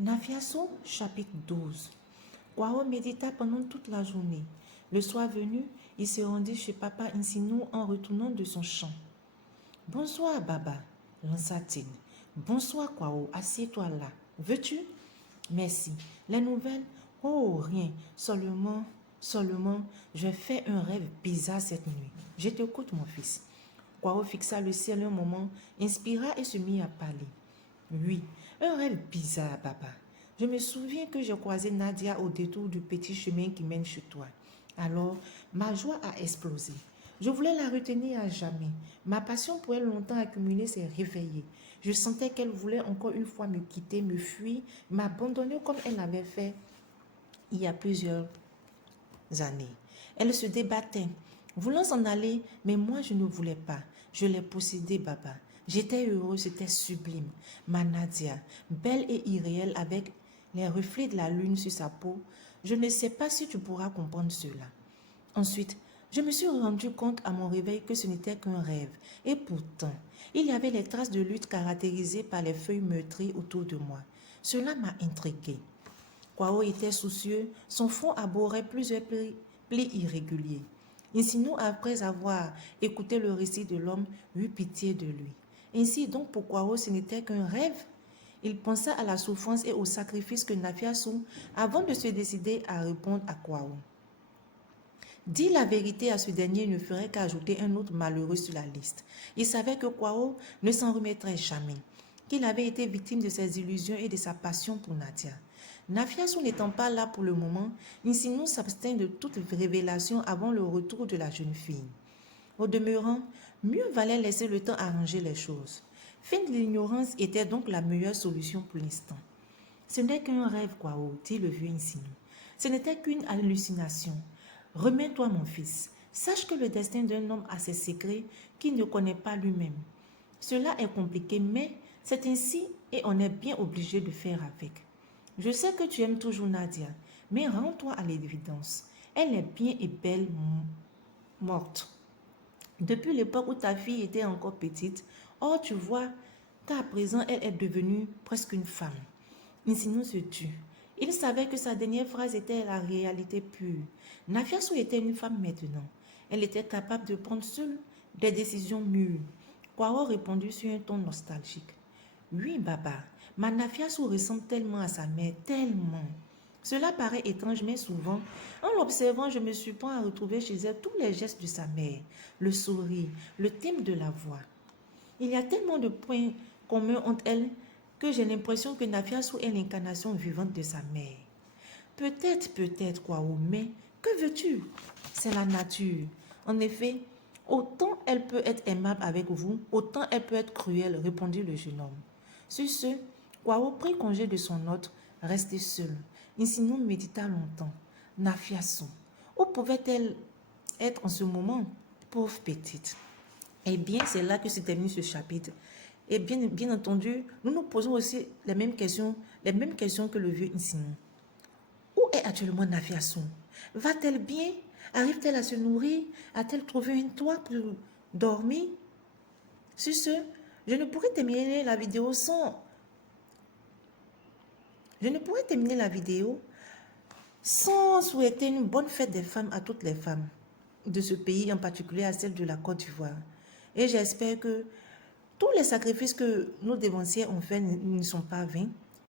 Nafiaso, chapitre 12. Kwao médita pendant toute la journée. Le soir venu, il se rendit chez Papa Insinou en retournant de son champ. Bonsoir, Baba, lança-t-il. Bonsoir, Kwao, assieds-toi là. Veux-tu? Merci. Les nouvelles? Oh, rien. Seulement, j'ai fait un rêve bizarre cette nuit. Je t'écoute, mon fils. Kwao fixa le ciel un moment, inspira et se mit à parler. Oui, un rêve bizarre, Baba. Je me souviens que j'ai croisé Nadia au détour du petit chemin qui mène chez toi. Alors, ma joie a explosé. Je voulais la retenir à jamais. Ma passion pour elle longtemps accumulée s'est réveillée. Je sentais qu'elle voulait encore une fois me quitter, me fuir, m'abandonner comme elle l'avait fait il y a plusieurs années. Elle se débattait, voulant s'en aller, mais moi je ne voulais pas. Je l'ai possédée, Baba. J'étais heureux, c'était sublime. Ma Nadia, belle et irréelle avec les reflets de la lune sur sa peau. Je ne sais pas si tu pourras comprendre cela. Ensuite, je me suis rendu compte à mon réveil que ce n'était qu'un rêve. Et pourtant, il y avait les traces de lutte caractérisées par les feuilles meurtries autour de moi. Cela m'a intriguée. Kwao était soucieux, son front abhorrait plusieurs plis irréguliers. Insinou, après avoir écouté le récit de l'homme, eut pitié de lui. Ainsi donc pour Kwao, ce n'était qu'un rêve. Il pensa à la souffrance et au sacrifice que Nafiasu avant de se décider à répondre à Kwao. Dire la vérité à ce dernier ne ferait qu'ajouter un autre malheureux sur la liste. Il savait que Kwao ne s'en remettrait jamais, qu'il avait été victime de ses illusions et de sa passion pour Nadia. Nafiasu n'étant pas là pour le moment, Insinou s'abstint de toute révélation avant le retour de la jeune fille. Au demeurant, mieux valait laisser le temps arranger les choses. Feindre l'ignorance était donc la meilleure solution pour l'instant. Ce n'est qu'un rêve, Kwao, dit le vieux Insinou. Ce n'était qu'une hallucination. Remets-toi, mon fils. Sache que le destin d'un homme a ses secrets qu'il ne connaît pas lui-même. Cela est compliqué, mais c'est ainsi et on est bien obligé de faire avec. Je sais que tu aimes toujours Nadia, mais rends-toi à l'évidence. Elle est bien et belle morte. Depuis l'époque où ta fille était encore petite, or tu vois qu'à présent elle est devenue presque une femme. Insinou se tut. Il savait que sa dernière phrase était la réalité pure. Nafiasu était une femme maintenant. Elle était capable de prendre seule des décisions mûres. Kwao répondit sur un ton nostalgique. Oui, Baba, ma Nafiasu ressemble tellement à sa mère, tellement. Cela paraît étrange, mais souvent, en l'observant, je me surprends à retrouver chez elle tous les gestes de sa mère, le sourire, le thème de la voix. Il y a tellement de points communs entre elles que j'ai l'impression que Nafiasu est l'incarnation vivante de sa mère. Peut-être, Kwao, mais que veux-tu? C'est la nature. En effet, autant elle peut être aimable avec vous, autant elle peut être cruelle, répondit le jeune homme. Sur ce, Kwao prit congé de son hôte, resté seul. Insinou médita longtemps. Nafiasu, où pouvait-elle être en ce moment? Pauvre petite. Eh bien, c'est là que se termine ce chapitre. Et bien entendu, nous nous posons aussi les mêmes questions que le vieux Insinou. Où est actuellement Nafiasu? Va-t-elle bien? Arrive-t-elle à se nourrir? A-t-elle trouvé un toit pour dormir? Sur ce, je ne pourrais terminer la vidéo sans souhaiter une bonne fête des femmes à toutes les femmes de ce pays, en particulier à celles de la Côte d'Ivoire. Et j'espère que tous les sacrifices que nos dévanciers ont faits ne sont pas vains.